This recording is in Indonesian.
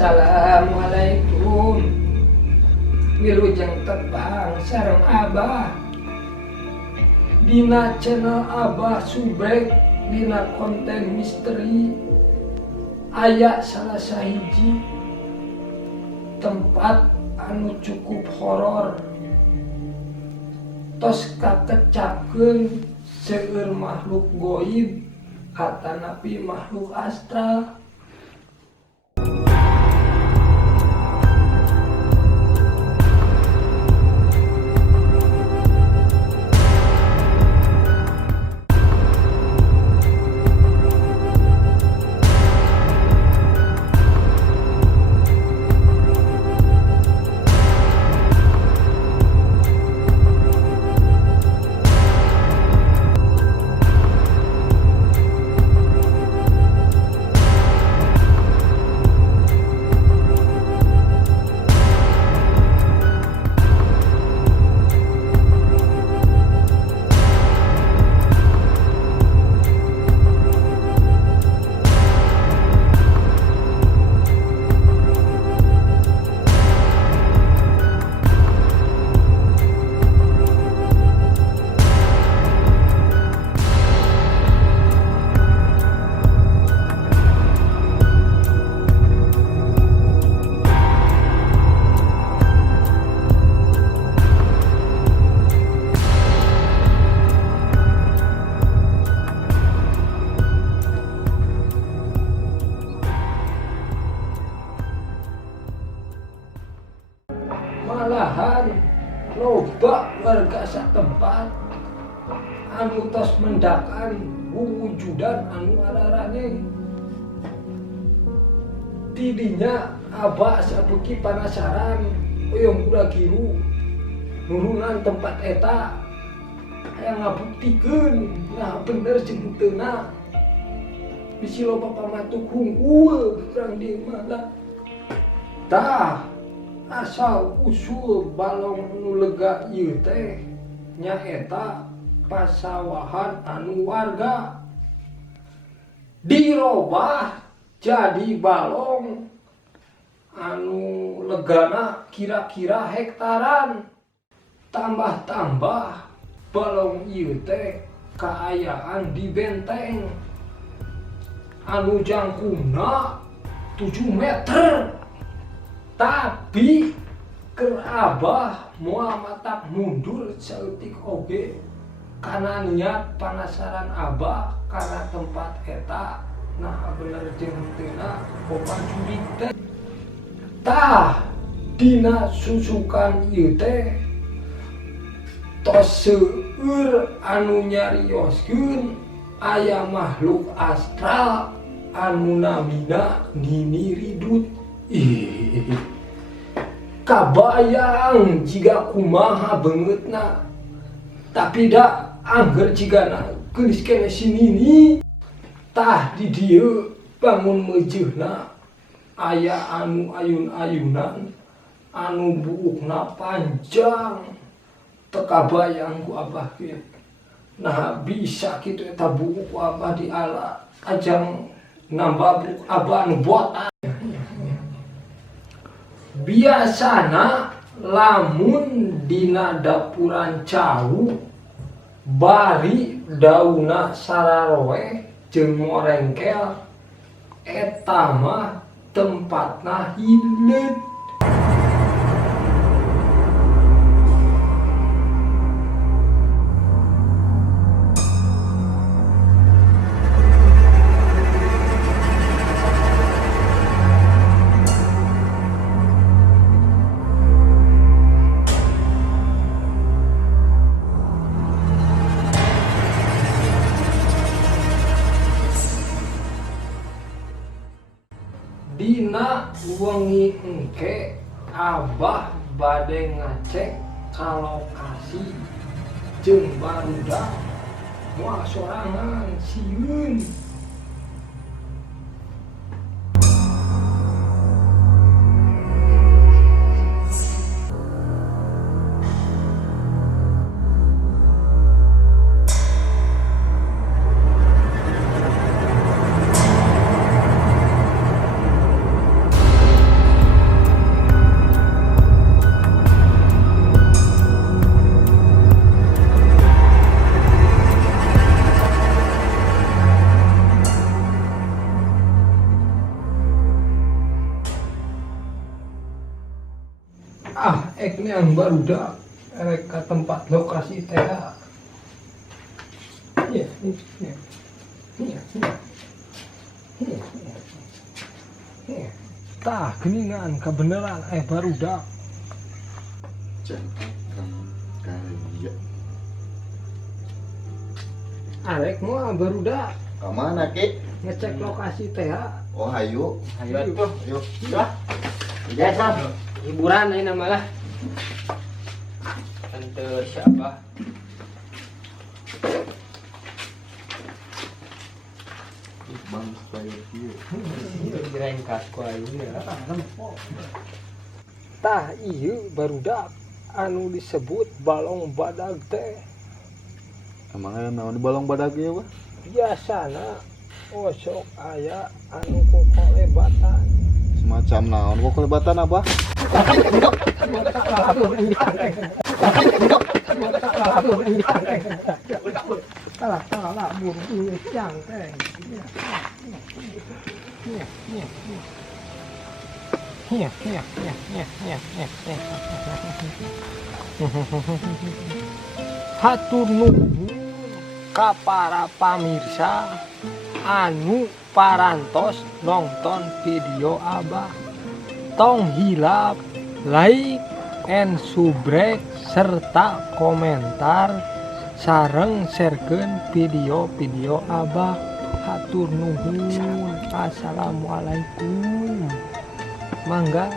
Assalamualaikum. Wilujeng tepang sareng Abah dina channel Abah Subrek dina konten misteri. Aya salah sahiji tempat anu cukup horor tos kakecapkeun seueur makhluk goib atanapi makhluk astral. Malahan loba warga satempat anu tos mendakan wujudan anu ararane. Tidinya Abah sapuki panasaran oyong kula kiru nurunan tempat eta aya ngabuktikeun nah bener sebuteuna bisi loba pamatuk hungkul urang di mana tah asal usul balong nu lega ieu teh nyaeta pasawahan anu warga dirobah jadi balong anu legana kira-kira hektaran. Tambah-tambah balong ieu teh kaayaan di benteng anu jangkuna 7 meter. Tapi keur Abah moal matak mundur saeutik oge kana niat panasaran Abah kana tempat eta nah bener jeung henteuna boga jurig teh. Tah dina susukan ieu teh tos seueur anu nyarioskeun aya makhluk astral anu namina Nini Ridut. Kabayang jika kumaha beungeutna tapi da angger jigana geus kene si Nini tah di dieu bangun meujeuna aya anu ayun-ayunan anu buukna panjang teu kabayang ku Abah ge. Nah bisa kitu eta buuk ku Abah diala ajang nambah buuk Abah anu botak. Biasana lamun dina dapuran cau bari dauna sararoe jeung morengkel eta mah tempatna hileud. Dina wengi engke Abah bade ngecek ka lokasi jeung barudak moal sorangan sieun. Eknya yang barudak ke tempat lokasi teh. Iya, tah geningan kebeneran barudak. Kaya. Arek mah barudak Kemana Ki? ngecek lokasi teh. Oh ayo. Ayo tuh. Ayo. Dah. Biasa. Hiburan ini malah. Tante siapa? Bang supaya kieu. Kirain kasku aja ya. Tah ieu barudak anu disebut balong badag teh. Emangnya naon di balong badag ieu, Bah? Biasana osok aya anu kokolebatan. Semacam naon kok kelebatan Abah? Salah buru siang teh. Hatur nuhun ka para pamirsa anu parantos nonton video Abah. Tong hilap, like, and subscribe serta komentar sareng sharekeun video-video Abah. Hatur nuhun. Assalamualaikum. Mangga.